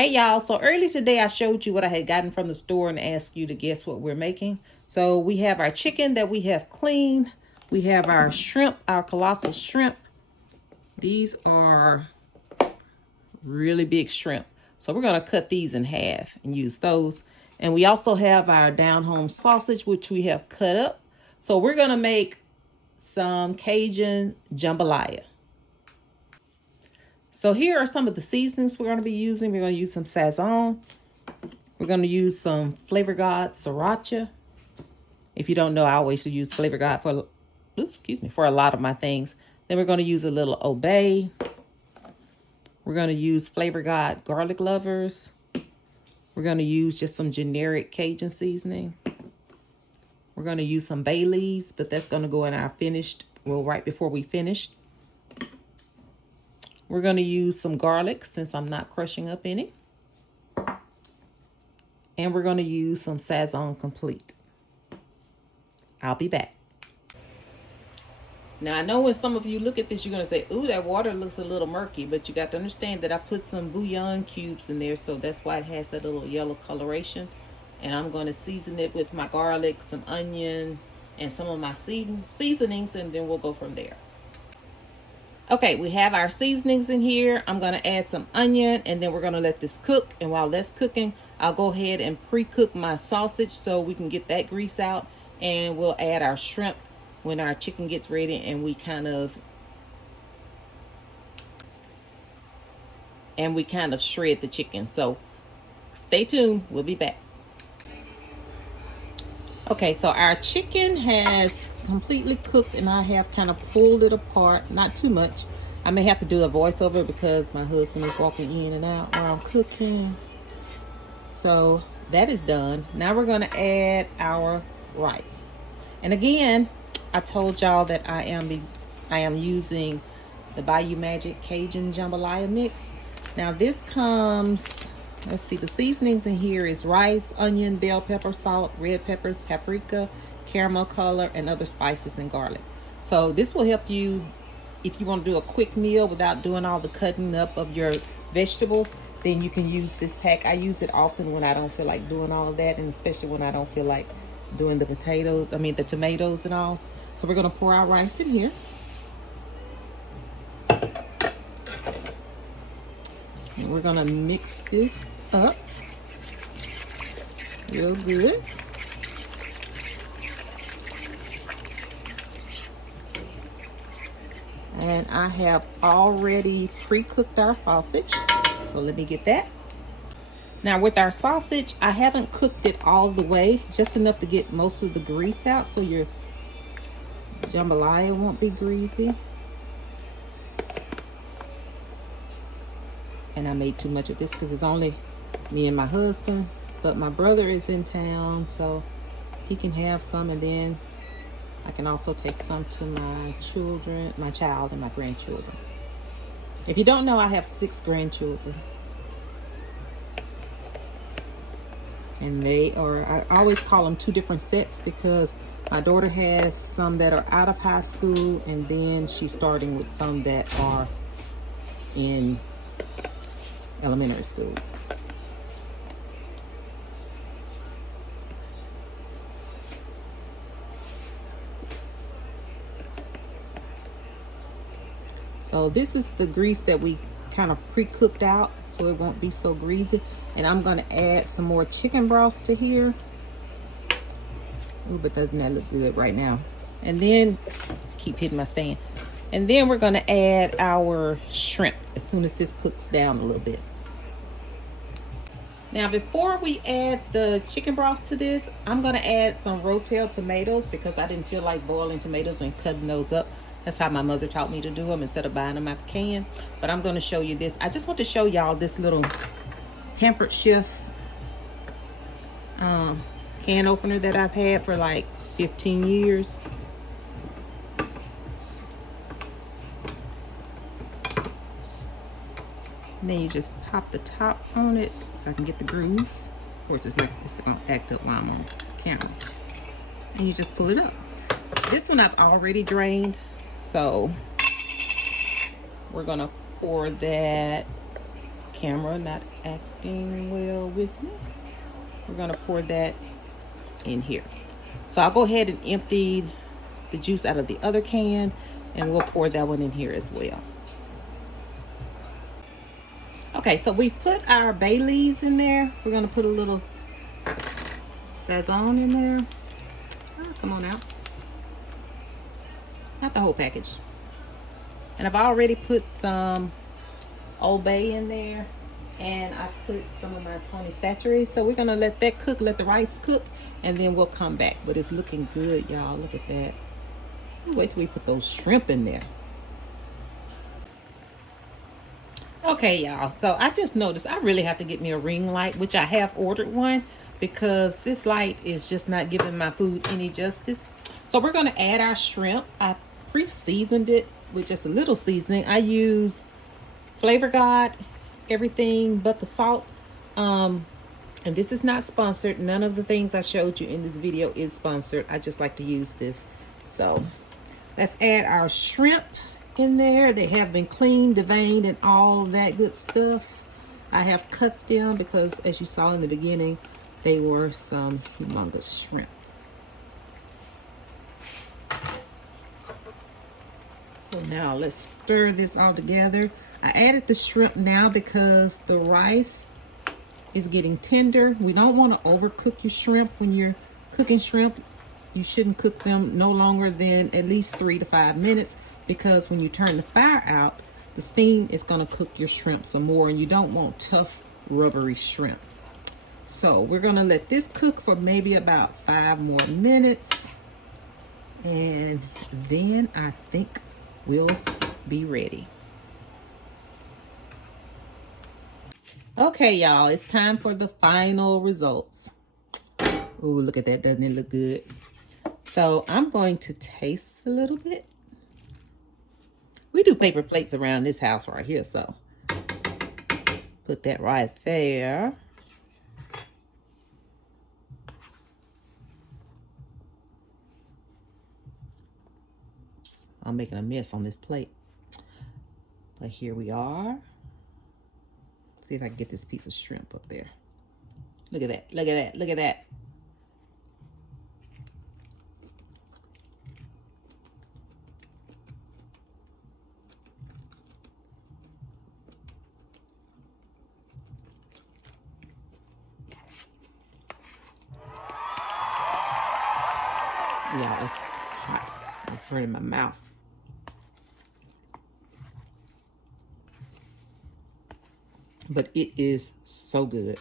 Hey y'all, so early today I showed you what I had gotten from the store and asked you to guess what we're making. So we have our chicken that we have cleaned. We have our shrimp, our colossal shrimp. These are really big shrimp. So we're gonna cut these in half and use those. And we also have our down home sausage, which we have cut up. So we're gonna make some Cajun jambalaya. So here are some of the seasonings we're going to be using. We're going to use some Sazon. We're going to use some Flavor God Sriracha. If you don't know, I always use Flavor God for a lot of my things. Then we're going to use a little Obey. We're going to use Flavor God Garlic Lovers. We're going to use just some generic Cajun seasoning. We're going to use some bay leaves, but that's going to go in our finished, well, right before we finished. We're going to use some garlic since I'm not crushing up any. And we're going to use some Sazon Complete. I'll be back. Now, I know when some of you look at this, you're going to say, ooh, that water looks a little murky. But you got to understand that I put some bouillon cubes in there. So that's why it has that little yellow coloration. And I'm going to season it with my garlic, some onion, and some of my seasonings. And then we'll go from there. Okay, we have our seasonings in here. I'm going to add some onion and then we're going to let this cook. And while that's cooking, I'll go ahead and pre-cook my sausage so we can get that grease out. And we'll add our shrimp when our chicken gets ready and we kind of shred the chicken. So stay tuned. We'll be back. Okay, so our chicken has completely cooked and I have kind of pulled it apart, not too much. I may have to do a voiceover because my husband is walking in and out while I'm cooking. So that is done. Now we're going to add our rice. And again, I told y'all that I am using the Bayou Magic Cajun Jambalaya mix. Now this comes, let's see, the seasonings in here is rice, onion, bell pepper, salt, red peppers, paprika, caramel color, and other spices and garlic. So this will help you if you want to do a quick meal without doing all the cutting up of your vegetables. Then you can use this pack. I use it often when I don't feel like doing all of that, and especially when I don't feel like doing the tomatoes and all. So we're going to pour our rice in here. And we're going to mix this up real good. And I have already pre-cooked our sausage. So let me get that. Now with our sausage, I haven't cooked it all the way, just enough to get most of the grease out so your jambalaya won't be greasy. And I made too much of this because it's only me and my husband, but my brother is in town, so he can have some, and then I can also take some to my children, my child and my grandchildren. If you don't know, I have 6 grandchildren. And they are, I always call them 2 different sets because my daughter has some that are out of high school, and then she's starting with some that are in elementary school. So this is the grease that we kind of pre-cooked out so it won't be so greasy. And I'm going to add some more chicken broth to here. Ooh, but doesn't that look good right now? And then, keep hitting my stand. And then we're going to add our shrimp as soon as this cooks down a little bit. Now before we add the chicken broth to this, I'm going to add some Rotel tomatoes because I didn't feel like boiling tomatoes and cutting those up. That's how my mother taught me to do them instead of buying them out the can. But I'm going to show you this. I just want to show y'all this little Pampered Chef can opener that I've had for like 15 years. And then you just pop the top on it. If I can get the grooves. Of course, it's going to act up while I'm on camera. And you just pull it up. This one I've already drained. So we're going to pour that camera, not act working well with me. We're gonna pour that in here. So I'll go ahead and empty the juice out of the other can, and we'll pour that one in here as well. Okay, so we've put our bay leaves in there. We're gonna put a little sazon in there. Oh, come on out. Not the whole package. And I've already put some Old Bay in there, and I put some of my Tony Satchery. So we're gonna let that cook, let the rice cook, and then we'll come back. But it's looking good, y'all. Look at that. Wait till we put those shrimp in there. Okay, y'all. So I just noticed I really have to get me a ring light, which I have ordered one, because this light is just not giving my food any justice. So we're gonna add our shrimp. I pre-seasoned it with just a little seasoning. I use Flavor God, everything but the salt. And this is not sponsored. None of the things I showed you in this video is sponsored. I just like to use this. So let's add our shrimp in there. They have been cleaned, deveined, and all that good stuff. I have cut them because, as you saw in the beginning, they were some humongous shrimp. So now let's stir this all together. I added the shrimp now because the rice is getting tender. We don't want to overcook your shrimp. When you're cooking shrimp, you shouldn't cook them no longer than at least 3 to 5 minutes, because when you turn the fire out, the steam is going to cook your shrimp some more, and you don't want tough, rubbery shrimp. So we're going to let this cook for maybe about 5 more minutes, and then I think we'll be ready. Okay, y'all, it's time for the final results. Ooh, look at that. Doesn't it look good? So I'm going to taste a little bit. We do paper plates around this house right here, so put that right there. I'm making a mess on this plate. But here we are. See if I can get this piece of shrimp up there. Look at that. Look at that. Look at that. Yeah, it's hot. It's burning my mouth. But it is so good.